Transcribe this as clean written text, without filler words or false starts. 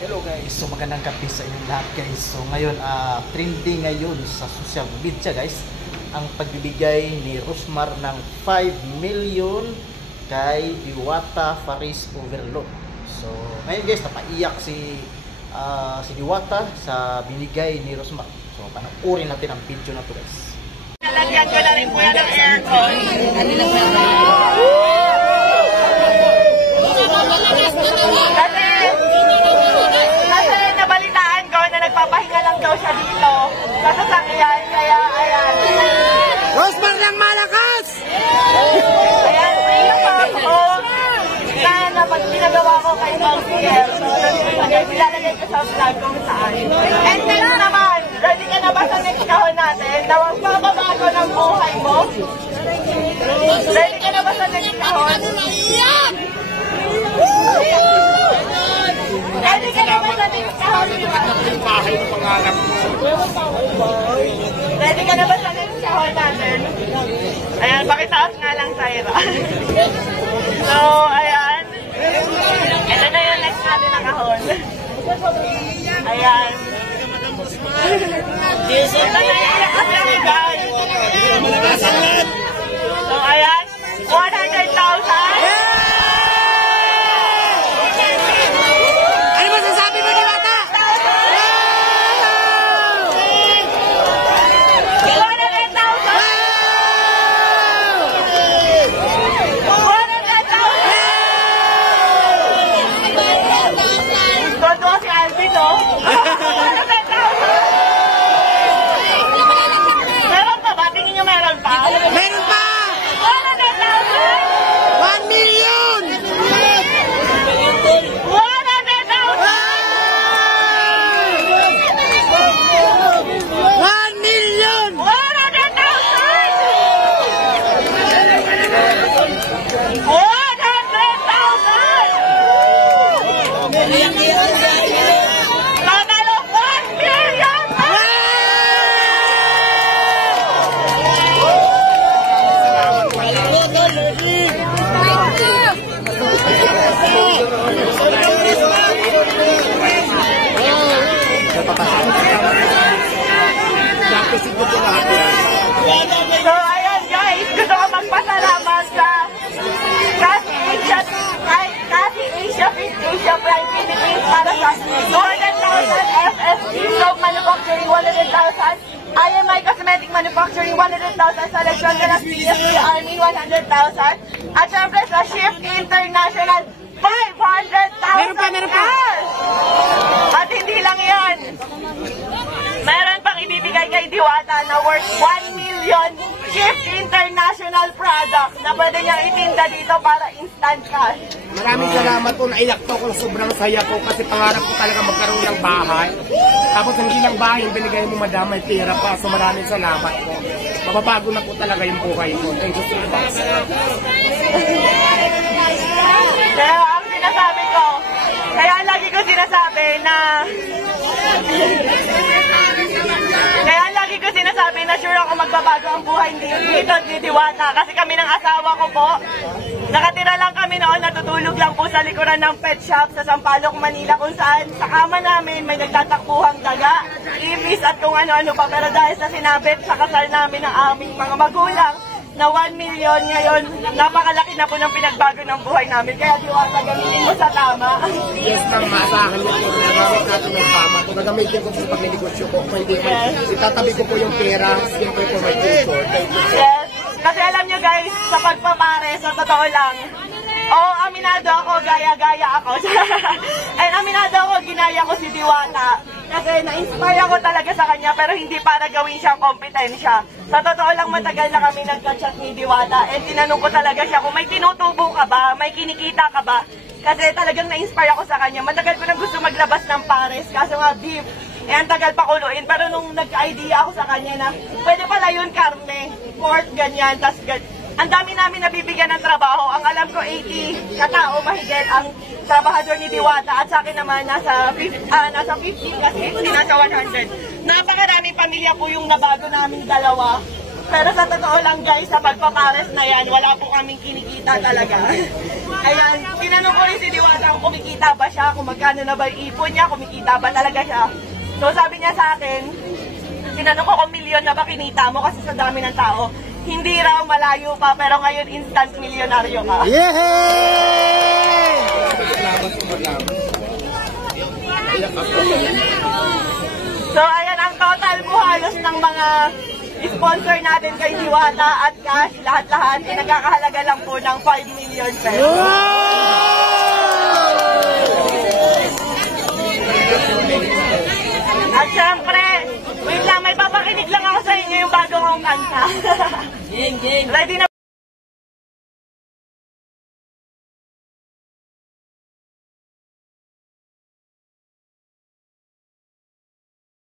Hello guys, so magandang gabi sa inyong lahat guys. So ngayon, trending ngayon sa social media guys, ang pagbibigay ni Rosmar ng 5 million kay Diwata Faris Overload. So ngayon guys, napaiyak si Diwata sa binigay ni Rosmar. So panoorin natin ang video na to guys. Nalagyan ko na rin po yan ng aircon. Kasi nabalitaan ko na nagpapahinga lang daw siya dito sa sasakyan, kaya ayan. Rosmar lang malakas! Ayan, pinapap ko na pag ginagawa ko kay Mang Pierre. So, ilalagay ko sa vlog kung saan. And then naman, ready ka na ba sa next kahon natin? Na magpapabago ng buhay mo? Ready ka na ba sa next kahon? Ready ka na ba sa next kahon? Bahay ng pangarap ko. Ready ka na ba sa next kahon natin? Ayan, pakitaas nga lang tayo. So, ayan. Ito na yung next natin na kahon. Ayan. Ito na yung kasi guys. So, ayan. 100,000. Ano masasabi mo, Diwata? 100,000. Todo si Alvin, no? 100,000. Meron pa ba? Tingin nyo meron pa? Meron pa! 100,000. 1 million! 1 million! So, ayan guys, gusto ko magpasalamat sa Kasi Asia Prime Philippines para sa 200,000 FSD Soap Manufacturing 100,000, IMI Cosmetic Manufacturing 100,000, sa Lechon de las PSP Army 100,000, at syempre sa Shift International 500,000 Meron pa! At hindi lang yan, meron pang ibibigay kay Diwata na worth 1 million Shift International product na pwede niyang itinda dito para instant cash. Maraming salamat po, naiyak po ako, sobrang saya po kasi pangarap ko talaga magkaroon ng bahay. Tapos hindi lang bahay, yung binigay mo madam, may pera pa. So maraming salamat po. Mababago na po talaga yung buhay ko. Thank you so much. Kaya ang sinasabi ko, kaya lagi ko sinasabi na sure ako magbabago ang buhay dito ni Diwata. Kasi kami ng asawa ko po, nakatira lang kami noon, natutulog lang po sa likuran ng pet shop sa Sampaloc, Manila, kung saan sa kama namin may nagtatakbuhang daga, ibis at kung ano-ano pa. Pero dahil sa sinabit sa kasal namin ng aming mga magulang na 1 million ngayon, napakalaki na po ng pinagbago ng buhay namin. Kaya Diwata, gamitin mo sa tama. Yes, ma'am, maasahan niyo po. Nagamit natin ng tama. Kung nagamitin ko po sa pagnegosyo ko, pwede itatabi ko po yung pera, siyempre po may tutor. Yes. Kasi alam nyo guys, sa pagpapare, sa totoo lang, aminado ako, gaya-gaya ako. And aminado ako, ginaya ko si Diwata. Kasi na-inspire ako talaga sa kanya, pero hindi para gawin siyang kompetensya. Sa totoo lang, matagal na kami nagka-chat ni Diwata. And tinanong ko talaga siya kung may tinutubo ka ba, may kinikita ka ba. Kasi talagang na-inspire ako sa kanya. Matagal ko na gusto maglabas ng pares, kaso nga beef. Ang tagal pa kuluin. Pero nung nagka-idea ako sa kanya na pwede pala yun karne, pork, ganyan, tas ang dami namin nabibigyan ng trabaho. Ang alam ko 80 katao mahigit ang trabahador ni Diwata, at sa akin naman nasa 50 kasi hindi nasa 100. Napakaraming pamilya po yung nabago namin dalawa. Pero sa totoo lang guys, sa pagpapares na yan, wala po kaming kinikita talaga. Ayan, tinanong ko rin si Diwata kung kumikita ba siya, kung magkano na ba yung ipon niya, kumikita ba talaga siya. So sabi niya sa akin, tinanong ko kung milyon na ba kinita mo kasi sa dami ng tao. Hindi raw, malayo pa, pero ngayon instant milyonaryo ka. Yehey! So ayan ang total mo halos ng mga sponsor natin kay Diwata at cash, lahat-lahat ay nagkakahalaga lang po ng 5 million pesos. At syempre, wait lang, may papakinig lang ako sa inyo yung bago kong kanta. Ready na